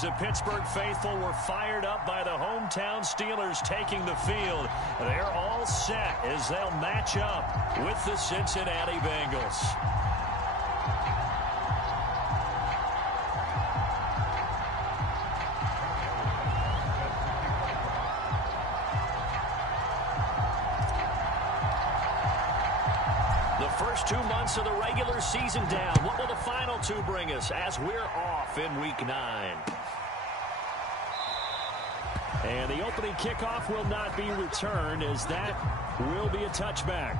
as the Pittsburgh faithful were fired up by the hometown Steelers taking the field. They're all set as they'll match up with the Cincinnati Bengals. First 2 months of the regular season down. What will the final two bring us as we're off in Week 9? And the opening kickoff will not be returned, as that will be a touchback.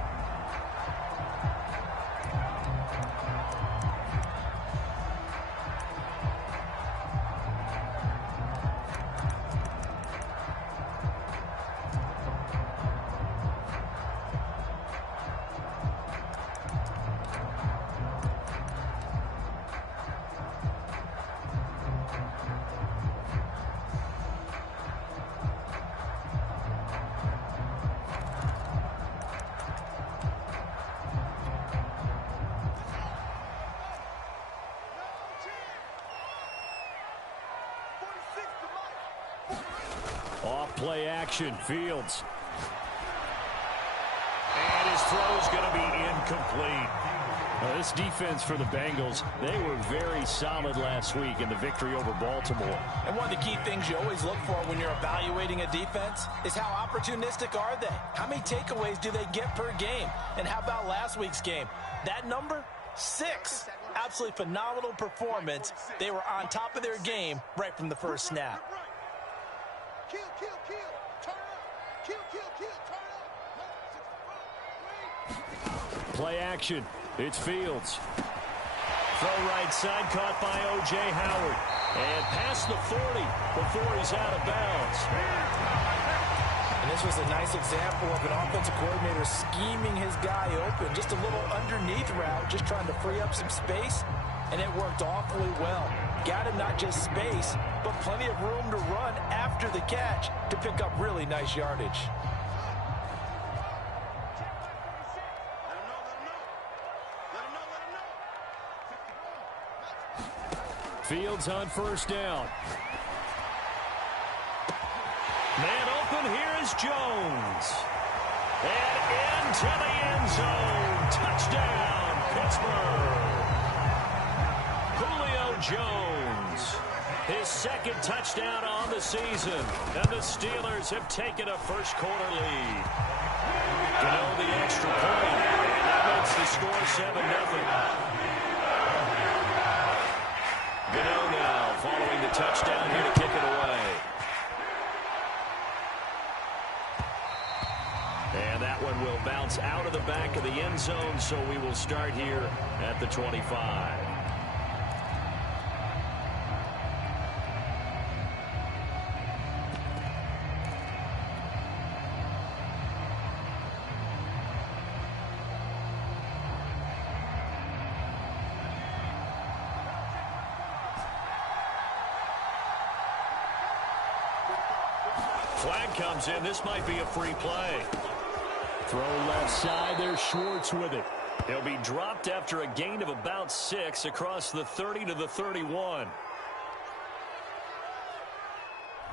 Off play action, Fields. And his throw is going to be incomplete. Now, this defense for the Bengals, they were very solid last week in the victory over Baltimore. And one of the key things you always look for when you're evaluating a defense is how opportunistic are they? How many takeaways do they get per game? And how about last week's game? That number? 6. Absolutely phenomenal performance. They were on top of their game right from the first snap. Kill, turn up. Kill, turn up. Play action. It's Fields. Throw right side, caught by O.J. Howard. And past the 40 before he's out of bounds. And this was a nice example of an offensive coordinator scheming his guy open. Just a little underneath route, just trying to free up some space. And it worked awfully well. Got him not just space, but plenty of room to run after the catch to pick up really nice yardage. Fields on first down. Man open, here is Jones. And into the end zone. Touchdown, Pittsburgh. Julio Jones, his second touchdown on the season, and the Steelers have taken a first-quarter lead. Gotw the extra point, and that makes the score 7-0. Gotw now following the touchdown here to kick it away. And that one will bounce out of the back of the end zone, so we will start here at the 25. Flag comes in. This might be a free play. Throw left side. There's Schwartz with it. He'll be dropped after a gain of about 6 across the 30 to the 31.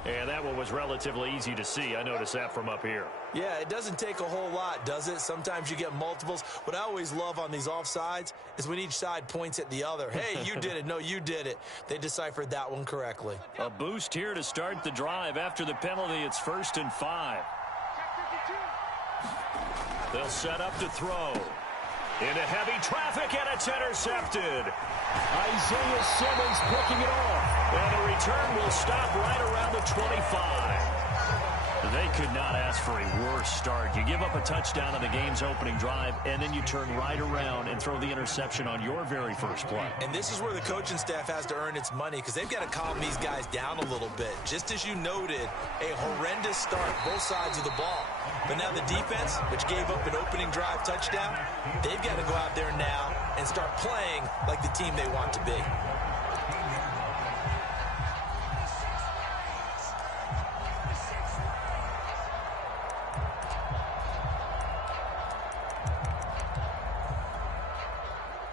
And that one was relatively easy to see. I noticed that from up here. Yeah, it doesn't take a whole lot, does it? Sometimes you get multiples. What I always love on these offsides is when each side points at the other. Hey, you did it. No, you did it. They deciphered that one correctly. A boost here to start the drive. After the penalty, it's 1st and 5. They'll set up to throw. Into heavy traffic, and it's intercepted. Isaiah Simmons picking it off. And the return will stop right around the 25. They could not ask for a worse start. You give up a touchdown on the game's opening drive, and then you turn right around and throw the interception on your very first play. And this is where the coaching staff has to earn its money, because they've got to calm these guys down a little bit. Just as you noted, a horrendous start, both sides of the ball. But now the defense, which gave up an opening drive touchdown, they've got to go out there now and start playing like the team they want to be.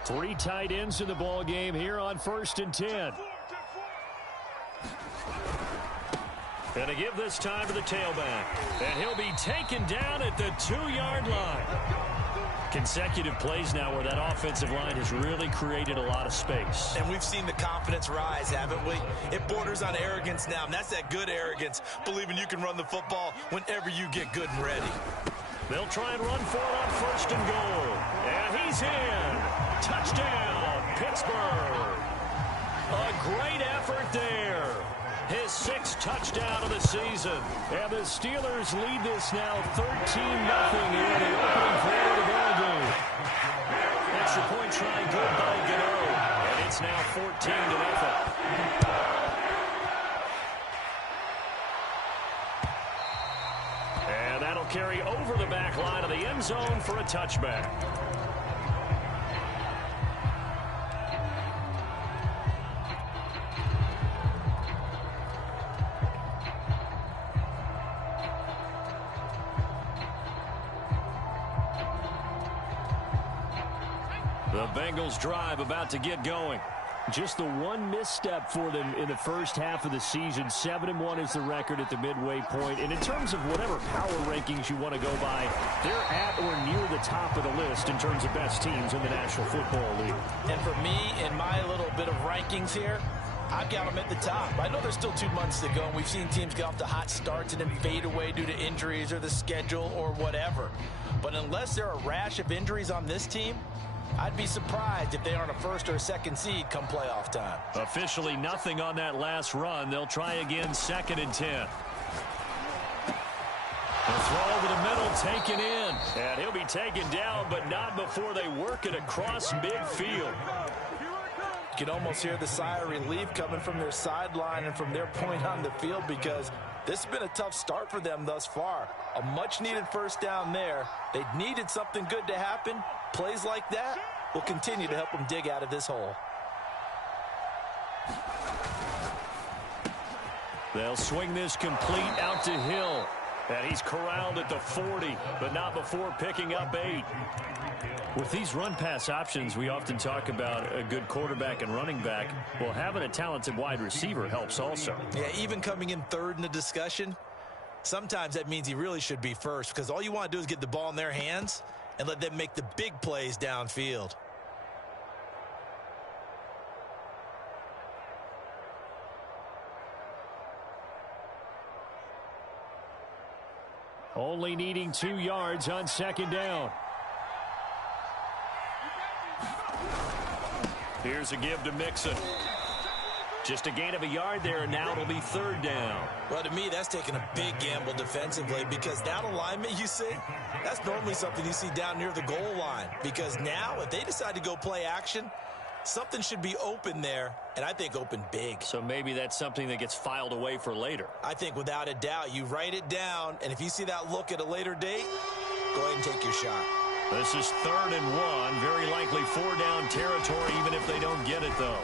Three tight ends in the ball game here on 1st and 10. And to give this time to the tailback. And he'll be taken down at the 2-yard line. Consecutive plays now where that offensive line has really created a lot of space. And we've seen the confidence rise, haven't we? It borders on arrogance now, and that's that good arrogance, believing you can run the football whenever you get good and ready. They'll try and run for it on 1st and goal. And he's in. Touchdown, Pittsburgh. A great effort there. His 6th touchdown of the season. And the Steelers lead this now 13-0 here in the opening quarter of the ball game. Extra point try good by Gotw. And it's now 14-0. And that'll carry over the back line of the end zone for a touchback. The Bengals drive about to get going. Just the one misstep for them in the first half of the season. 7-1 is the record at the midway point. And in terms of whatever power rankings you want to go by, they're at or near the top of the list in terms of best teams in the National Football League. And for me, in my little bit of rankings here, I've got them at the top. I know there's still 2 months to go, and we've seen teams get off to hot starts and then fade away due to injuries or the schedule or whatever. But unless there are a rash of injuries on this team, I'd be surprised if they aren't a 1st or 2nd seed come playoff time. Officially nothing on that last run. They'll try again 2nd and 10. The throw over the middle taken in. And he'll be taken down, but not before they work it across midfield. You can almost hear the sigh of relief coming from their sideline and from their point on the field, because this has been a tough start for them thus far. A much-needed 1st down there. They needed something good to happen. Plays like that will continue to help them dig out of this hole. They'll swing this complete out to Hill. And he's corralled at the 40, but not before picking up 8. With these run-pass options, we often talk about a good quarterback and running back. Well, having a talented wide receiver helps also. Yeah, even coming in 3rd in the discussion, sometimes that means he really should be 1st, because all you want to do is get the ball in their hands and let them make the big plays downfield. Only needing 2 yards on 2nd down. Here's a give to Mixon. Just a gain of a yard there, and now it'll be 3rd down. Well, to me, that's taking a big gamble defensively, because that alignment you see, that's normally something you see down near the goal line. Because now, if they decide to go play action, something should be open there, and I think open big. So maybe that's something that gets filed away for later. I think without a doubt, you write it down, and if you see that look at a later date, go ahead and take your shot. This is 3rd and 1. Very likely 4-down territory, even if they don't get it, though.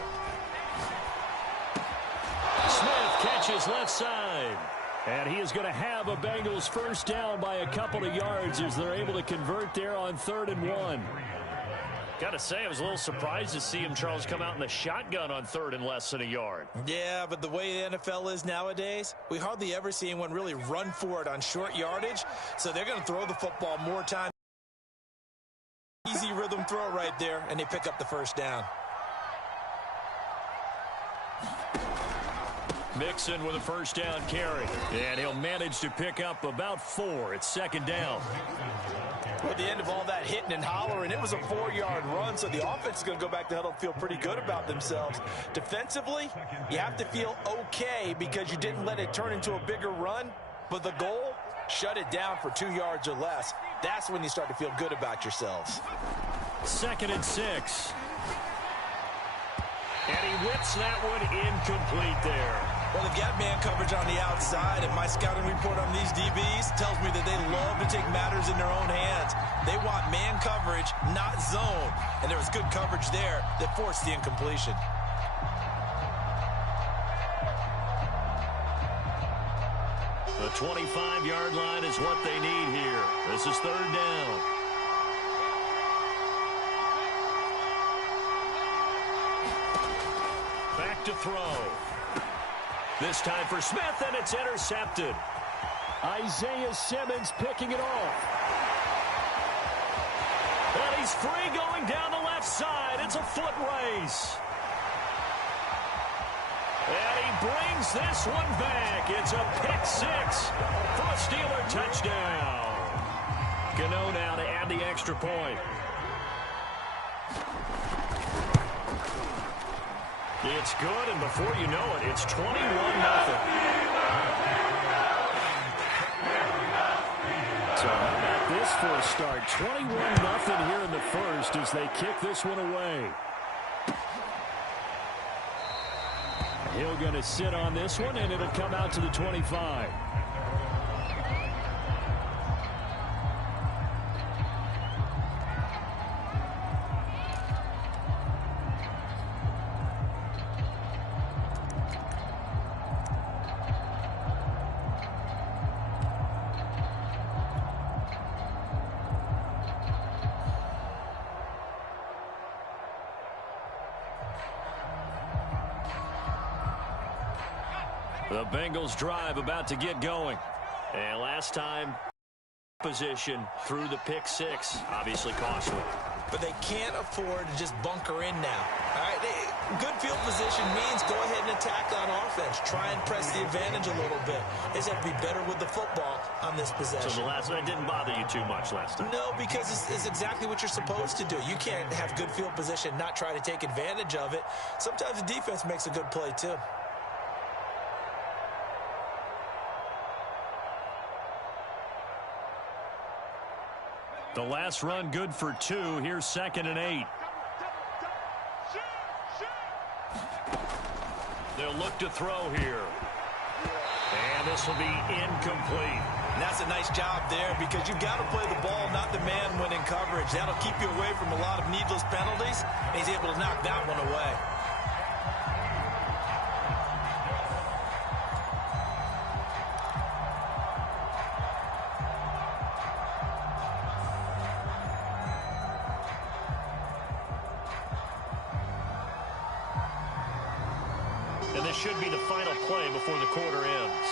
Smith catches left side. And he is going to have a Bengals 1st down by a couple of yards as they're able to convert there on 3rd and 1. Got to say, I was a little surprised to see him, Charles, come out in the shotgun on 3rd and less than a yard. Yeah, but the way the NFL is nowadays, we hardly ever see anyone really run for it on short yardage. So they're going to throw the football more time. Easy rhythm throw right there, and they pick up the 1st down. Mixon with a 1st down carry. And he'll manage to pick up about 4. It's 2nd down. At the end of all that hitting and hollering, it was a 4-yard run, so the offense is going to go back to huddle and feel pretty good about themselves. Defensively, you have to feel okay because you didn't let it turn into a bigger run, but the goal, shut it down for 2 yards or less. That's when you start to feel good about yourselves. 2nd and 6. And he whips that one incomplete there. Well, they've got man coverage on the outside, and my scouting report on these DBs tells me that they love to take matters in their own hands. They want man coverage, not zone. And there was good coverage there that forced the incompletion. The 25-yard line is what they need here. This is 3rd down. Back to throw. This time for Smith, and it's intercepted. Isaiah Simmons picking it off. And he's free going down the left side. It's a foot race. And he brings this one back. It's a pick six for a Steeler touchdown. Gotw now to add the extra point. It's good, and before you know it, it's 21-0. So how about this for a start? 21-0 here in the first as they kick this one away. Hill going to sit on this one, and it'll come out to the 25. The Bengals drive about to get going. And last time, position through the pick six. Obviously costly. But they can't afford to just bunker in now. All right, good field position means go ahead and attack on offense. Try and press the advantage a little bit. They just have to be better with the football on this possession. So the last one didn't bother you too much last time? No, because it's exactly what you're supposed to do. You can't have good field position, not try to take advantage of it. Sometimes the defense makes a good play too. The last run good for 2. Here's 2nd and 8. They'll look to throw here. And this will be incomplete. And that's a nice job there because you've got to play the ball, not the man when in coverage. That'll keep you away from a lot of needless penalties. And he's able to knock that one away. And this should be the final play before the quarter ends.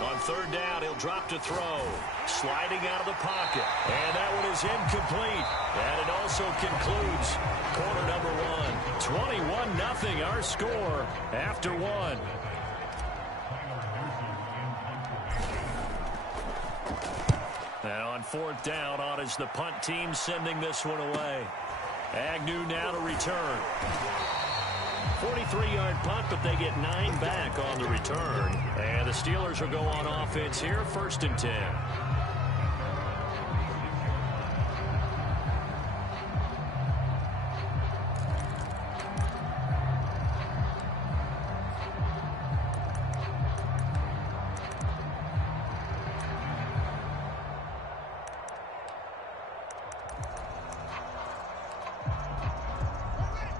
On 3rd down, he'll drop to throw. Sliding out of the pocket. And that one is incomplete. And it also concludes quarter number 1. 21-0 our score after 1. And on 4th down, on is the punt team sending this one away. Agnew now to return. 43-yard punt, but they get 9 back on the return. And the Steelers will go on offense here, 1st and 10.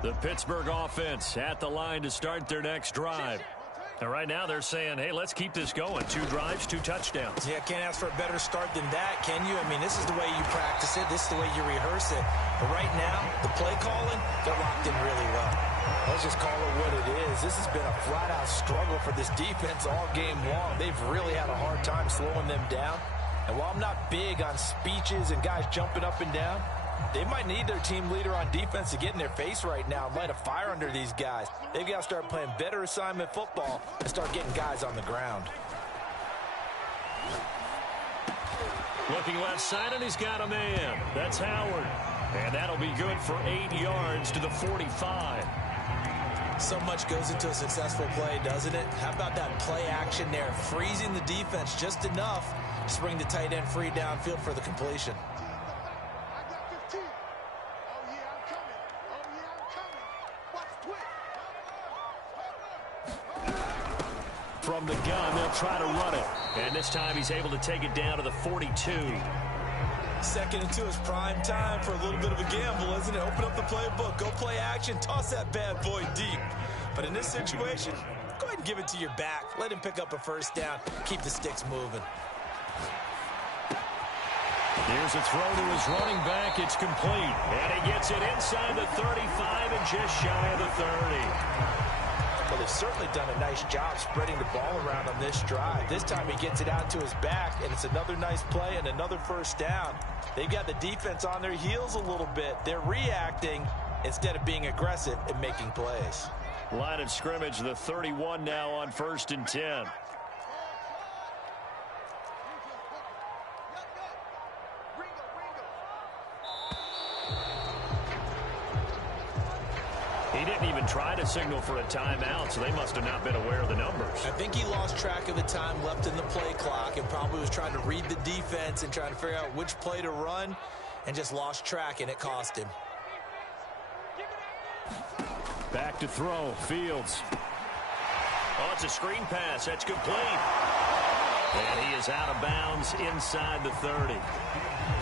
The Pittsburgh offense at the line to start their next drive. And right now they're saying, hey, let's keep this going. 2 drives, 2 touchdowns. Yeah, can't ask for a better start than that, can you? I mean, this is the way you practice it. This is the way you rehearse it. But right now, the play calling, they're locked in really well. Let's just call it what it is. This has been a flat-out struggle for this defense all game long. They've really had a hard time slowing them down. And while I'm not big on speeches and guys jumping up and down, they might need their team leader on defense to get in their face right now and light a fire under these guys. They've got to start playing better assignment football and start getting guys on the ground. Looking left side, and he's got a man. That's Howard. And that'll be good for 8 yards to the 45. So much goes into a successful play, doesn't it? How about that play action there? Freezing the defense just enough to bring the tight end free downfield for the completion. From the gun, they'll try to run it. And this time he's able to take it down to the 42. 2nd and 2 is prime time for a little bit of a gamble, isn't it? Open up the playbook, go play action, toss that bad boy deep. But in this situation, go ahead and give it to your back. Let him pick up a 1st down. Keep the sticks moving. Here's a throw to his running back. It's complete. And he gets it inside the 35 and just shy of the 30. Well, they've certainly done a nice job spreading the ball around on this drive. This time he gets it out to his back, and it's another nice play and another first down. They've got the defense on their heels a little bit. They're reacting instead of being aggressive and making plays. Line of scrimmage, the 31 now on 1st and 10. He didn't even try to signal for a timeout, so they must have not been aware of the numbers. I think he lost track of the time left in the play clock and probably was trying to read the defense and trying to figure out which play to run and just lost track, and it cost him. Back to throw, Fields. Oh, it's a screen pass. That's complete. And he is out of bounds inside the 30.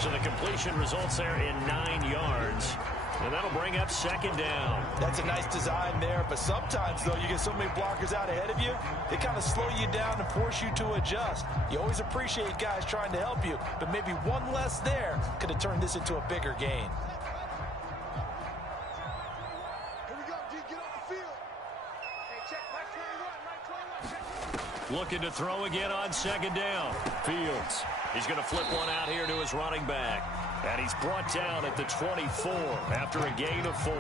So the completion results there in 9 yards. And that'll bring up 2nd down. That's a nice design there, but sometimes, though, you get so many blockers out ahead of you, they kind of slow you down and force you to adjust. You always appreciate guys trying to help you, but maybe one less there could have turned this into a bigger gain. Looking to throw again on 2nd down. Fields. He's going to flip one out here to his running back. And he's brought down at the 24 after a gain of 4.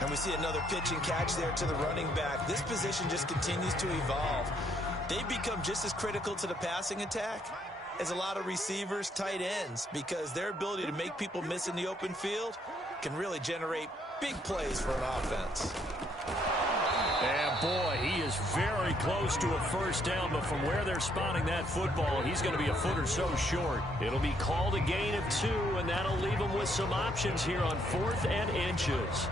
And we see another pitch and catch there to the running back. This position just continues to evolve. They become just as critical to the passing attack as a lot of receivers, tight ends, because their ability to make people miss in the open field can really generate big plays for an offense. And boy, he is very close to a first down, but from where they're spotting that football, he's going to be a foot or so short. It'll be called a gain of 2, and that'll leave him with some options here on 4th and inches.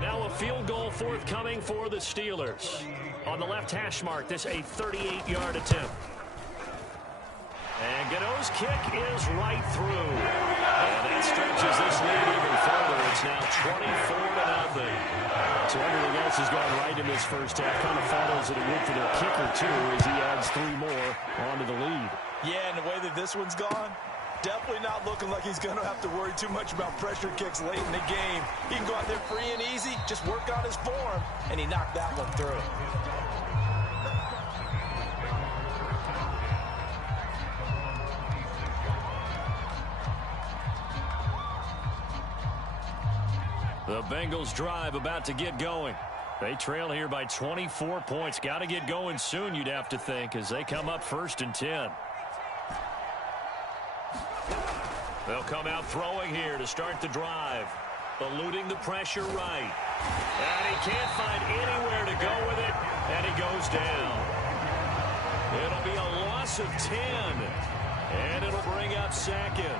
Now a field goal forthcoming for the Steelers. On the left hash mark, this a 38-yard attempt. And Gotw's kick is right through. And that stretches this lead even further. It's now 24-0. So everything else has gone right in this first half. Kind of follows that it would for their kicker, too, as he adds 3 more onto the lead. Yeah, and the way that this one's gone, definitely not looking like he's going to have to worry too much about pressure kicks late in the game. He can go out there free and easy, just work on his form, and he knocked that one through. The Bengals drive about to get going. They trail here by 24 points. Got to get going soon, you'd have to think, as they come up 1st and 10. They'll come out throwing here to start the drive. Eluding the pressure right. And he can't find anywhere to go with it, and he goes down. It'll be a loss of 10, and it'll bring up 2nd.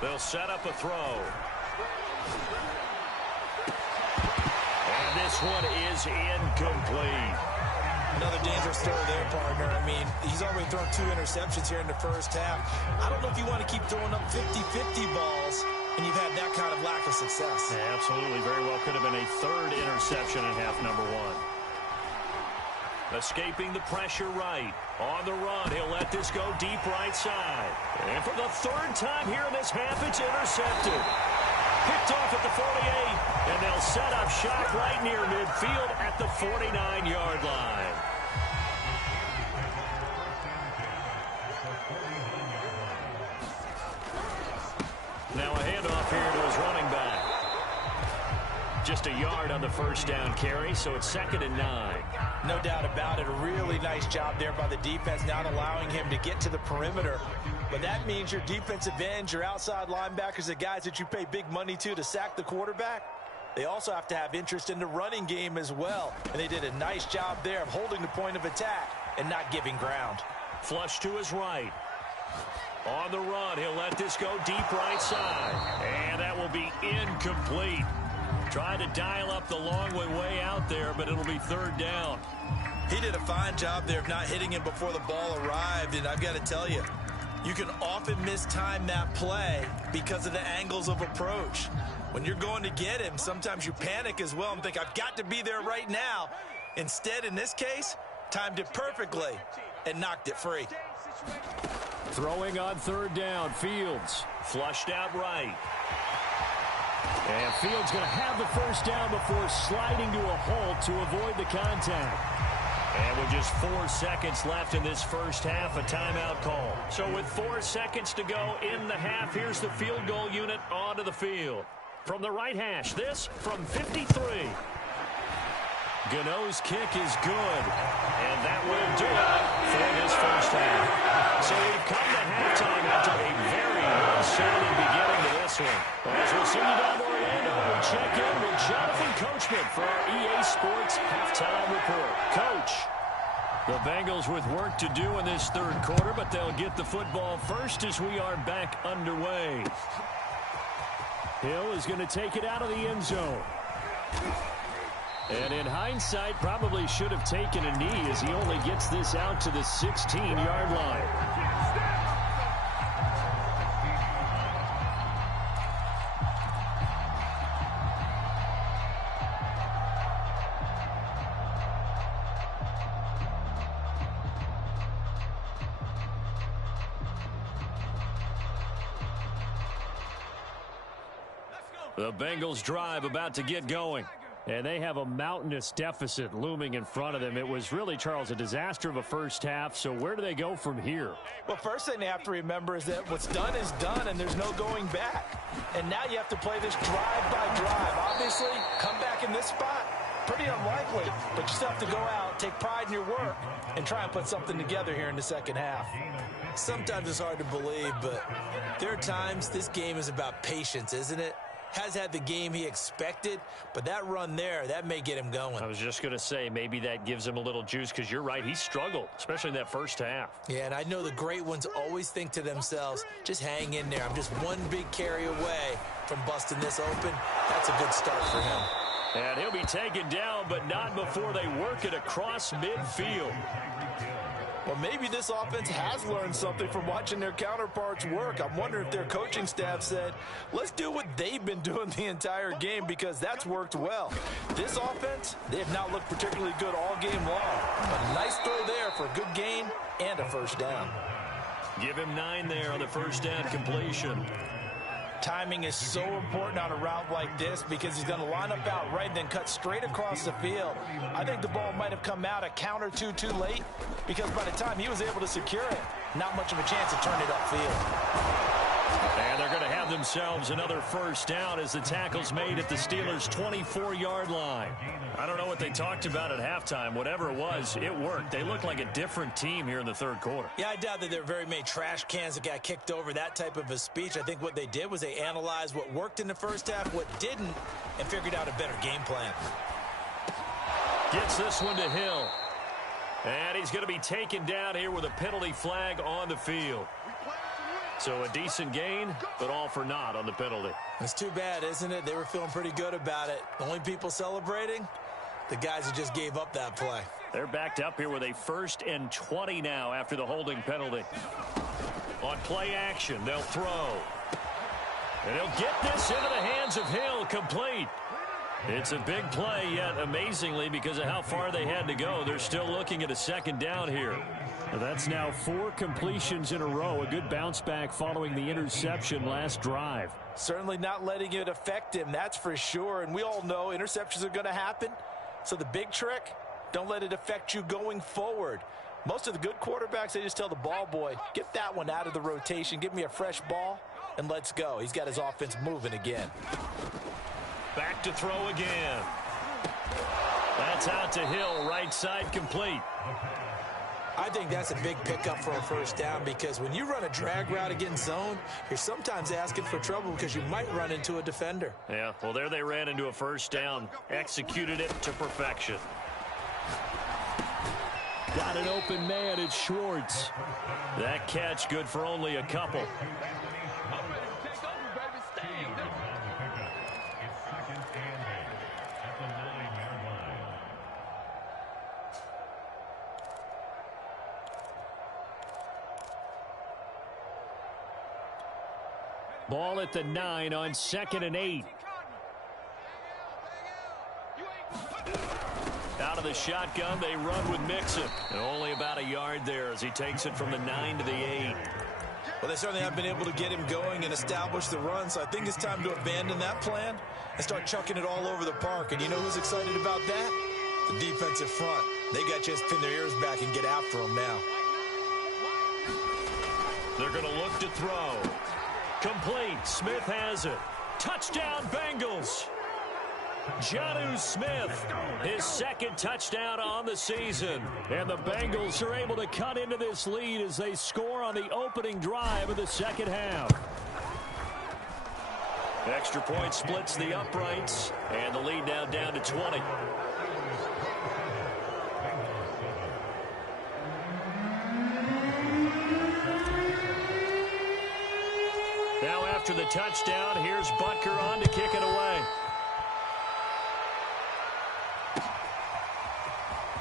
They'll set up a throw. And this one is incomplete. Another dangerous throw there, partner. I mean, he's already thrown 2 interceptions here in the first half. I don't know if you want to keep throwing up 50-50 balls and you've had that kind of lack of success. Yeah, absolutely. Very well could have been a 3rd interception in half number 1. Escaping the pressure right. On the run, he'll let this go deep right side. And for the 3rd time here in this half, it's intercepted. Picked off at the 48, and they'll set up shop right near midfield at the 49-yard line. Now a handoff here to his running back. Just a yard on the first down carry, so it's 2nd and 9. No doubt about it. A really nice job there by the defense, not allowing him to get to the perimeter. But that means your defensive ends, your outside linebackers, the guys that you pay big money to sack the quarterback, they also have to have interest in the running game as well. And they did a nice job there of holding the point of attack and not giving ground. Flush to his right. On the run, he'll let this go deep right side. And that will be incomplete. Tried to dial up the long way out there, but it'll be 3rd down. He did a fine job there of not hitting him before the ball arrived, and I've got to tell you, you can often mistime that play because of the angles of approach. When you're going to get him, sometimes you panic as well and think, I've got to be there right now. Instead, in this case, timed it perfectly and knocked it free. Throwing on third down, Fields. Flushed out right. And Fields going to have the first down before sliding to a halt to avoid the contact. And with just 4 seconds left in this first half, a timeout call. So with 4 seconds to go in the half, here's the field goal unit onto the field. From the right hash, this from 53. Gotw's kick is good. And that will do it for this first half. So we've come to halftime after a very one-sided beginning to this one. As we'll see you down in Orlando, we'll check in with Jonathan Coachman for our EA Sports Halftime Report. Coach. The Bengals with work to do in this third quarter, but they'll get the football first as we are back underway. Hill is going to take it out of the end zone. And in hindsight, probably should have taken a knee as he only gets this out to the 16-yard line. The Bengals drive about to get going. And they have a mountainous deficit looming in front of them. It was really, Charles, a disaster of a first half. So where do they go from here? Well, first thing they have to remember is that what's done is done, and there's no going back. And now you have to play this drive by drive. Obviously, come back in this spot, pretty unlikely. But you still have to go out, take pride in your work, and try and put something together here in the second half. Sometimes it's hard to believe, but there are times this game is about patience, isn't it? Has had the game he expected, but that run there, that may get him going. I was just going to say, maybe that gives him a little juice, because you're right, he struggled, especially in that first half. Yeah, and I know the great ones always think to themselves, just hang in there. I'm just one big carry away from busting this open. That's a good start for him. And he'll be taken down, but not before they work it across midfield. Well, maybe this offense has learned something from watching their counterparts work. I'm wondering if their coaching staff said, let's do what they've been doing the entire game, because that's worked well. This offense, they have not looked particularly good all game long. But a nice throw there for a good gain and a first down. Give him 9 there on the first down completion. Timing is so important on a route like this, because he's going to line up out right and then cut straight across the field. I think the ball might have come out a count or two too late, because by the time he was able to secure it, not much of a chance to turn it upfield. And they're going to have themselves another first down as the tackle's made at the Steelers' 24-yard line. I don't know what they talked about at halftime. Whatever it was, it worked. They look like a different team here in the third quarter. Yeah, I doubt that there are very many trash cans that got kicked over, that type of a speech. I think what they did was they analyzed what worked in the first half, what didn't, and figured out a better game plan. Gets this one to Hill. And he's going to be taken down here with a penalty flag on the field. So a decent gain, but all for naught on the penalty. It's too bad, isn't it? They were feeling pretty good about it. The only people celebrating, the guys who just gave up that play. They're backed up here with a 1st and 20 now after the holding penalty. On play action, they'll throw. And he'll get this into the hands of Hill, complete. It's a big play, yet amazingly, because of how far they had to go, they're still looking at a second down here. That's now 4 completions in a row. A good bounce back following the interception last drive. Certainly not letting it affect him, that's for sure. And we all know interceptions are going to happen. So the big trick, don't let it affect you going forward. Most of the good quarterbacks, they just tell the ball boy, get that one out of the rotation, give me a fresh ball, and let's go. He's got his offense moving again. Back to throw again. That's out to Hill, right side complete. I think that's a big pickup for a first down, because when you run a drag route against zone, you're sometimes asking for trouble because you might run into a defender. Yeah, well, there they ran into a first down, executed it to perfection. Got an open man, it's Schwartz. That catch good for only a couple. Ball at the 9 on 2nd and 8. Out of the shotgun, they run with Mixon. And only about a yard there as he takes it from the 9 to the 8. Well, they certainly have been able to get him going and establish the run, so I think it's time to abandon that plan and start chucking it all over the park. And you know who's excited about that? The defensive front. They got a chance to pin their ears back and get after him now. They're going to look to throw. Complete. Smith has it. Touchdown, Bengals. Gotw Smith, his second touchdown on the season. And the Bengals are able to cut into this lead as they score on the opening drive of the second half. Extra point splits the uprights, and the lead now down to 20. Now after the touchdown, here's Butker on to kick it away.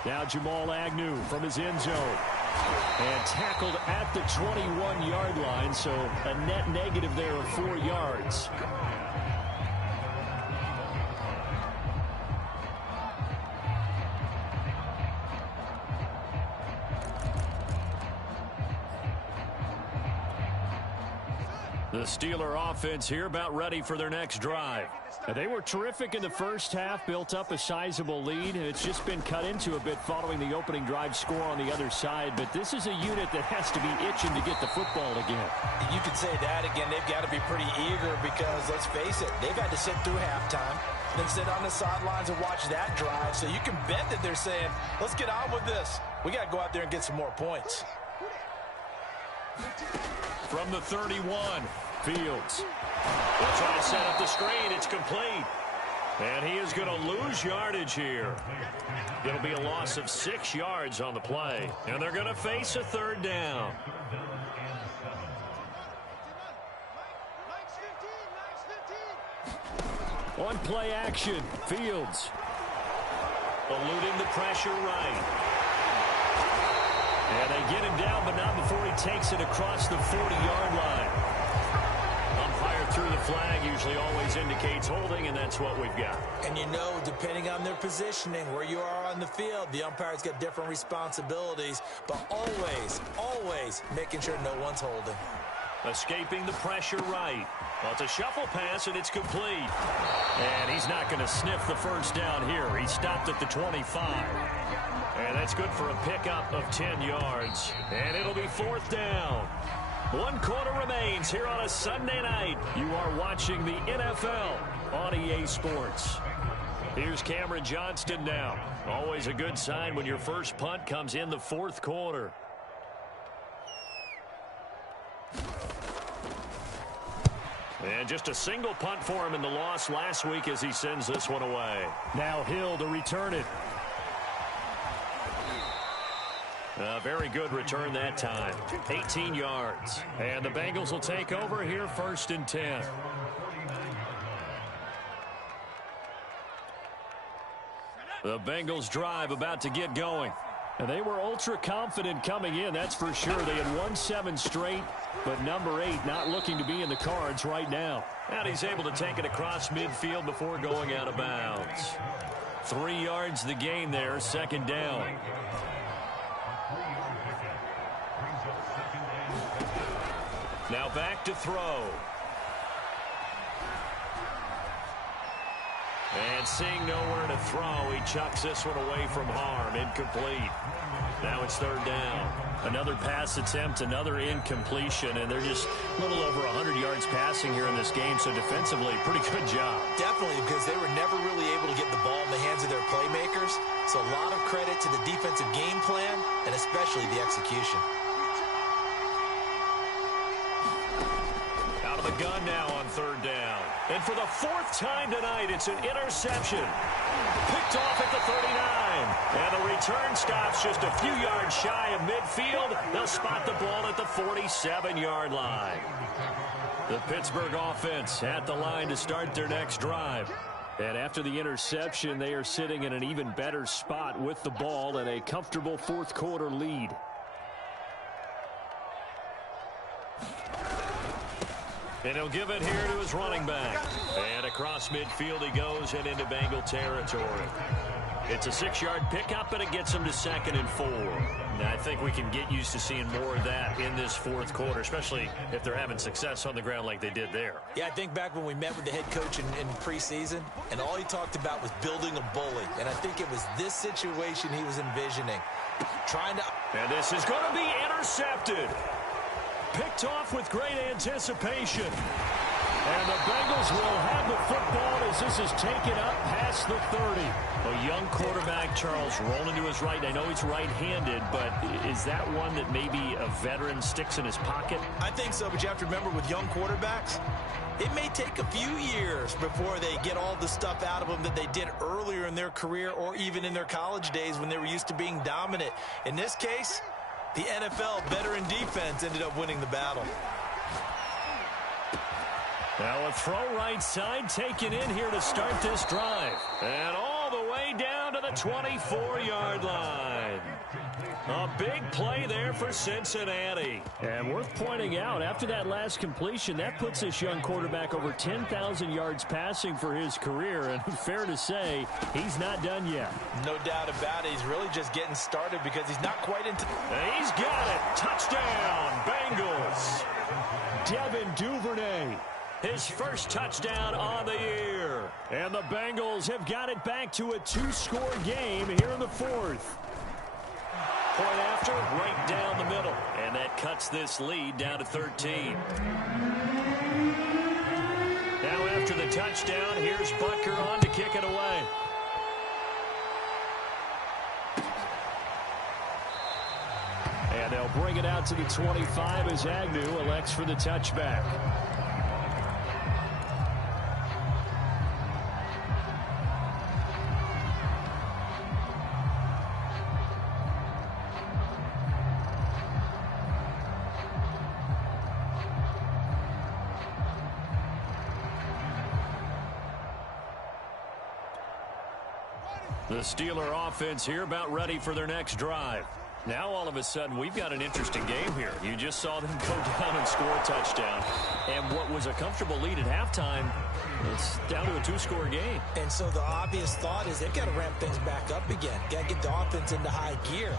Now Jamal Agnew from his end zone. And tackled at the 21-yard line, so a net negative there of 4 yards. The Steeler offense here about ready for their next drive. They were terrific in the first half, built up a sizable lead, and it's just been cut into a bit following the opening drive score on the other side. But this is a unit that has to be itching to get the football again. You could say that again. They've got to be pretty eager because, let's face it, they've had to sit through halftime, then sit on the sidelines and watch that drive. So you can bet that they're saying, let's get on with this. We got to go out there and get some more points. From the 31, Fields. They'll try to set up the screen. It's complete. And he is going to lose yardage here. It'll be a loss of 6 yards on the play. And they're going to face a third down. On play action, Fields. Eluding the pressure right. And they get him down, but not before he takes it across the 40-yard line. Umpire through the flag usually always indicates holding, and that's what we've got. And you know, depending on their positioning, where you are on the field, the umpire's got different responsibilities, but always making sure no one's holding. Escaping the pressure right. Well, it's a shuffle pass, and it's complete. And he's not going to sniff the first down here. He stopped at the 25. And that's good for a pickup of 10 yards. And it'll be 4th down. 1 quarter remains here on a Sunday night. You are watching the NFL on EA Sports. Here's Cameron Johnston now. Always a good sign when your first punt comes in the 4th quarter. And just a single punt for him in the loss last week as he sends this one away. Now Hill to return it. A very good return that time. 18 yards. And the Bengals will take over here 1st and 10. The Bengals drive about to get going. And they were ultra confident coming in, that's for sure. They had won 7 straight, but number 8 not looking to be in the cards right now. And he's able to take it across midfield before going out of bounds. 3 yards the gain there, 2nd down. Now back to throw. And seeing nowhere to throw, he chucks this one away from harm. Incomplete. Now it's 3rd down. Another pass attempt, another incompletion, and they're just a little over 100 yards passing here in this game, so defensively, pretty good job. Definitely, because they were never really able to get the ball in the hands of their playmakers, so a lot of credit to the defensive game plan, and especially the execution. Out of the gun now on 3rd down. And for the 4th time tonight, it's an interception. Picked off at the 39. And the return stops just a few yards shy of midfield. They'll spot the ball at the 47-yard line. The Pittsburgh offense at the line to start their next drive. And after the interception, they are sitting in an even better spot with the ball and a comfortable 4th quarter lead. And he'll give it here to his running back. And across midfield he goes and into Bengal territory. It's a 6-yard pickup, and it gets him to 2nd and 4. Now, I think we can get used to seeing more of that in this fourth quarter, especially if they're having success on the ground like they did there. Yeah, I think back when we met with the head coach in preseason, and all he talked about was building a bully. And I think it was this situation he was envisioning. And this is going to be intercepted. Picked off with great anticipation. And the Bengals will have the football as this is taken up past the 30. A young quarterback, Charles, rolling to his right. I know he's right-handed, but is that one that maybe a veteran sticks in his pocket? I think so, but you have to remember with young quarterbacks, it may take a few years before they get all the stuff out of them that they did earlier in their career or even in their college days when they were used to being dominant. In this case, the NFL veteran defense ended up winning the battle. Now a throw right side taken in here to start this drive. And all the way down to the 24-yard line. A big play there for Cincinnati. And worth pointing out, after that last completion, that puts this young quarterback over 10,000 yards passing for his career. And fair to say, he's not done yet. No doubt about it. He's really just getting started because he's not quite into... And he's got it. Touchdown, Bengals. Devin Duvernay. His first touchdown on the year. And the Bengals have got it back to a 2-score game here in the fourth. Point after, right down the middle. And that cuts this lead down to 13. Now after the touchdown, here's Butker on to kick it away. And they'll bring it out to the 25 as Agnew elects for the touchback. The Steeler offense here about ready for their next drive. Now all of a sudden we've got an interesting game here. You just saw them go down and score a touchdown. And what was a comfortable lead at halftime, it's down to a 2-score game. And so the obvious thought is they've got to ramp things back up again. Got to get the offense into high gear.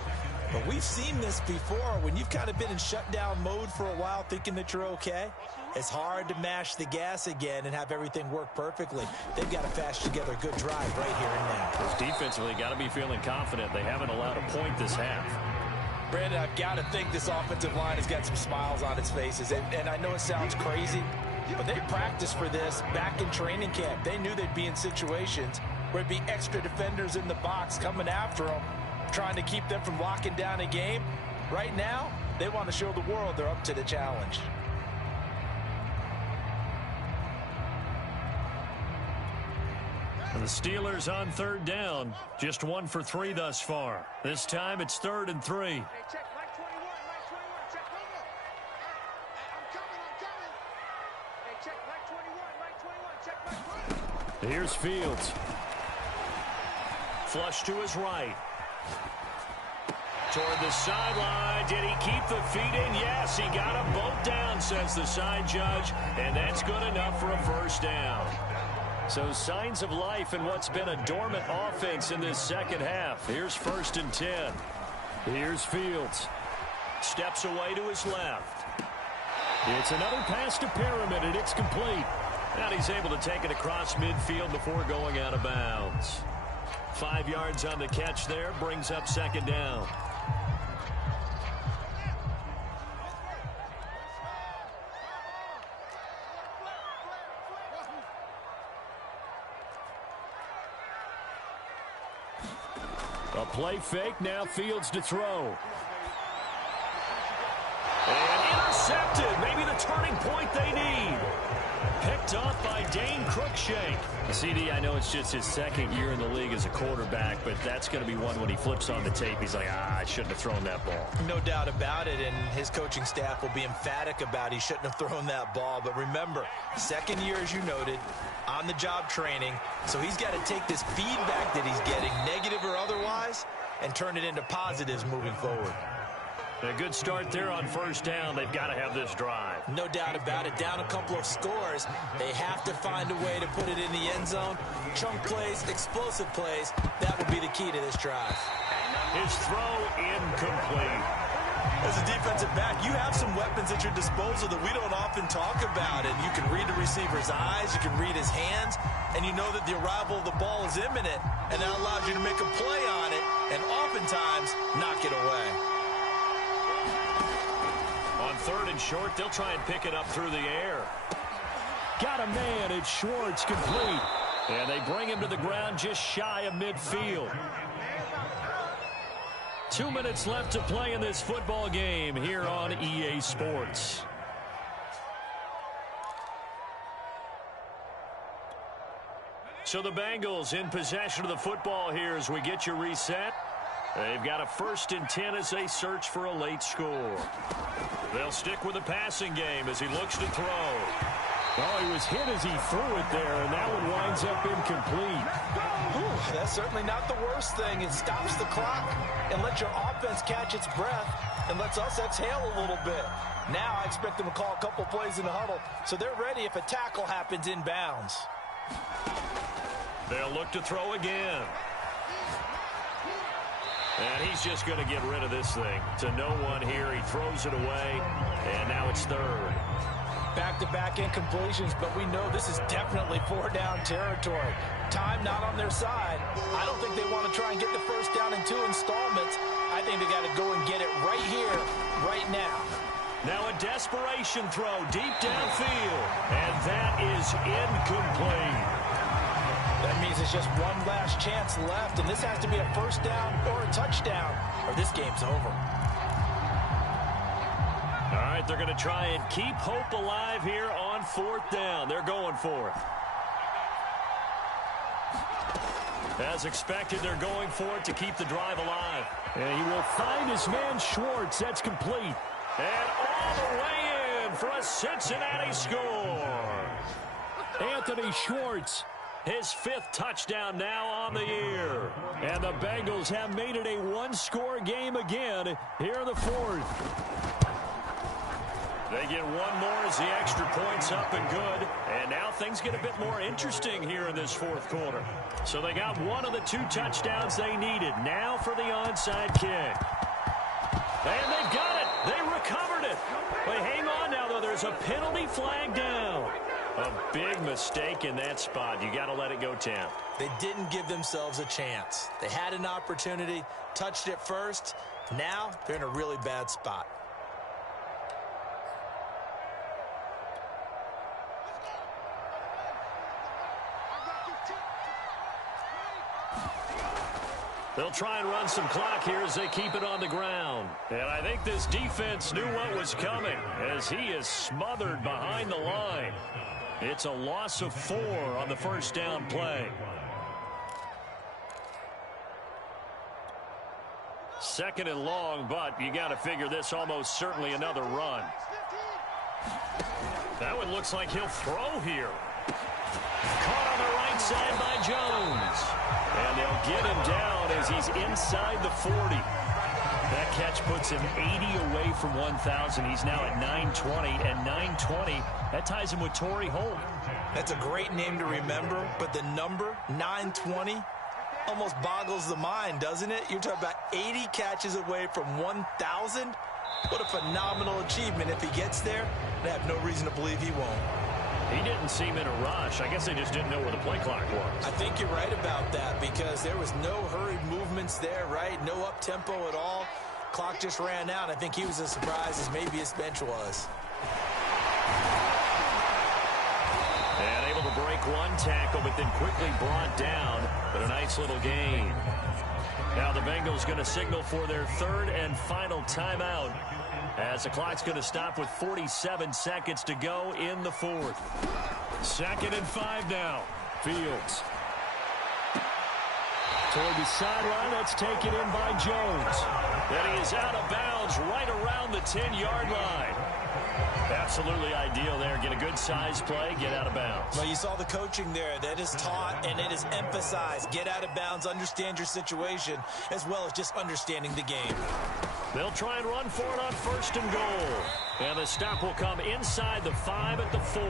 But we've seen this before. When you've kind of been in shutdown mode for a while thinking that you're okay, it's hard to mash the gas again and have everything work perfectly. They've got to patch together a good drive right here and now. Defensively, got to be feeling confident. They haven't allowed a point this half. Brandon, I've got to think this offensive line has got some smiles on its faces. And I know it sounds crazy, but they practiced for this back in training camp. They knew they'd be in situations where it'd be extra defenders in the box coming after them, trying to keep them from locking down a game. Right now, they want to show the world they're up to the challenge. And the Steelers on 3rd down. Just 1 for 3 thus far. This time it's 3rd and 3. Hey, check Mike 21, Mike 21, check over. I'm coming. Hey, check Mike 21, check Mike 20. Here's Fields. Flush to his right. Toward the sideline. Did he keep the feet in? Yes, he got them both down, says the side judge. And that's good enough for a first down. So signs of life in what's been a dormant offense in this second half. Here's 1st and 10. Here's Fields. Steps away to his left. It's another pass to Perriman, and it's complete. And he's able to take it across midfield before going out of bounds. 5 yards on the catch there, brings up 2nd down. A play fake, now Fields to throw. And intercepted, maybe the turning point they need. Picked off by Dane Cruikshank. CD, I know it's just his 2nd year in the league as a quarterback, but that's going to be one when he flips on the tape. He's like, I shouldn't have thrown that ball. No doubt about it, and his coaching staff will be emphatic about he shouldn't have thrown that ball. But remember, 2nd year, as you noted, on-the-job training, so he's got to take this feedback that he's getting, negative or otherwise, and turn it into positives moving forward. A good start there on first down. They've got to have this drive. No doubt about it. Down a couple of scores. They have to find a way to put it in the end zone. Chunk plays, explosive plays. That would be the key to this drive. His throw incomplete. As a defensive back, you have some weapons at your disposal that we don't often talk about. And you can read the receiver's eyes, you can read his hands, and you know that the arrival of the ball is imminent, and that allows you to make a play on it and oftentimes knock it away. On 3rd and short, they'll try and pick it up through the air. Got a man. It's Schwartz, complete. And they bring him to the ground just shy of midfield. 2 minutes left to play in this football game here on EA Sports. So the Bengals in possession of the football here as we get you reset. They've got a 1st and 10 as they search for a late score. They'll stick with the passing game as he looks to throw. Oh, he was hit as he threw it there, and that one winds up incomplete. Ooh, that's certainly not the worst thing. It stops the clock and lets your offense catch its breath and lets us exhale a little bit. Now I expect them to call a couple plays in the huddle so they're ready if a tackle happens inbounds. They'll look to throw again. And he's just going to get rid of this thing. To no one here. He throws it away, and now it's 3rd. Back-to-back incompletions, but we know this is definitely 4-down territory. Time not on their side. I don't think they want to try and get the first down in 2 installments. I think they got to go and get it right here, right now. Now a desperation throw deep downfield, and that is incomplete. That means it's just one last chance left, and this has to be a first down or a touchdown, or this game's over. All right, they're going to try and keep hope alive here on 4th down. They're going for it. As expected, they're going for it to keep the drive alive. And he will find his man Schwartz. That's complete. And all the way in for a Cincinnati score. Anthony Schwartz. His 5th touchdown now on the year. And the Bengals have made it a one-score game again here in the 4th. They get one more as the extra point's up and good. And now things get a bit more interesting here in this 4th quarter. So they got one of the 2 touchdowns they needed. Now for the onside kick. And they've got it. They recovered it. But hang on now, though. There's a penalty flag down. A big mistake in that spot. You got to let it go, Tim. They didn't give themselves a chance. They had an opportunity, touched it first. Now they're in a really bad spot. They'll try and run some clock here as they keep it on the ground. And I think this defense knew what was coming as he is smothered behind the line. It's a loss of 4 on the first down play. 2nd and long, but you got to figure this almost certainly another run. That one looks like he'll throw here. Caught on the right side by Jones. And they'll get him down as he's inside the 40. That catch puts him 80 away from 1,000. He's now at 920, and 920, that ties him with Torrey Holt. That's a great name to remember, but the number, 920, almost boggles the mind, doesn't it? You're talking about 80 catches away from 1,000. What a phenomenal achievement. If he gets there, I have no reason to believe he won't. He didn't seem in a rush. I guess they just didn't know where the play clock was. I think you're right about that because there was no hurried movements there, right? No up-tempo at all. Clock just ran out. I think he was as surprised as maybe his bench was. And able to break one tackle, but then quickly brought down. But a nice little gain. Now the Bengals going to signal for their 3rd and final timeout, as the clock's going to stop with 47 seconds to go in the 4th. 2nd and 5 now. Fields. Toward the sideline, that's taken in by Jones. And he is out of bounds right around the 10-yard line. Absolutely ideal there. Get a good size play, get out of bounds. Well, you saw the coaching there. That is taught and it is emphasized. Get out of bounds, understand your situation, as well as just understanding the game. They'll try and run for it on 1st and goal. And the stop will come inside the 5 at the 4.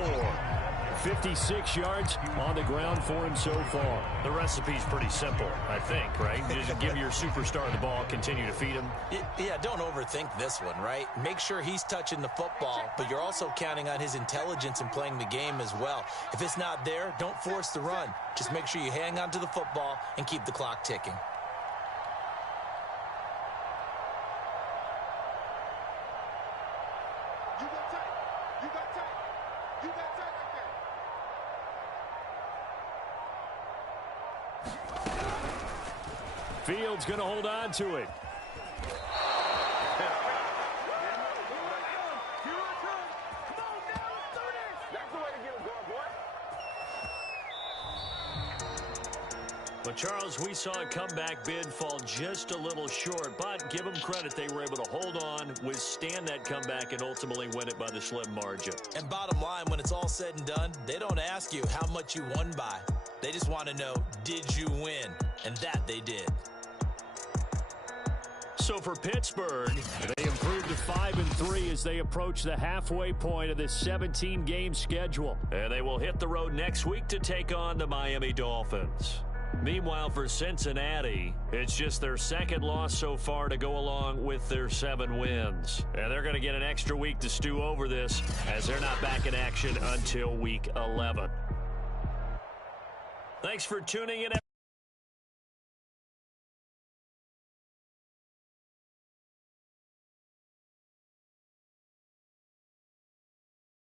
56 yards on the ground for him so far. The recipe's pretty simple, I think, right? Just give your superstar the ball, continue to feed him. Yeah, don't overthink this one, right? Make sure he's touching the football, but you're also counting on his intelligence in playing the game as well. If it's not there, don't force the run. Just make sure you hang on to the football and keep the clock ticking. Fields going to hold on to it. But, Charles, we saw a comeback bid fall just a little short, but give them credit. They were able to hold on, withstand that comeback, and ultimately win it by the slim margin. And bottom line, when it's all said and done, they don't ask you how much you won by. They just want to know, did you win? And that they did. So for Pittsburgh, they improved to 5-3 as they approach the halfway point of this 17-game schedule. And they will hit the road next week to take on the Miami Dolphins. Meanwhile, for Cincinnati, it's just their 2nd loss so far to go along with their 7 wins. And they're going to get an extra week to stew over this as they're not back in action until week 11. Thanks for tuning in.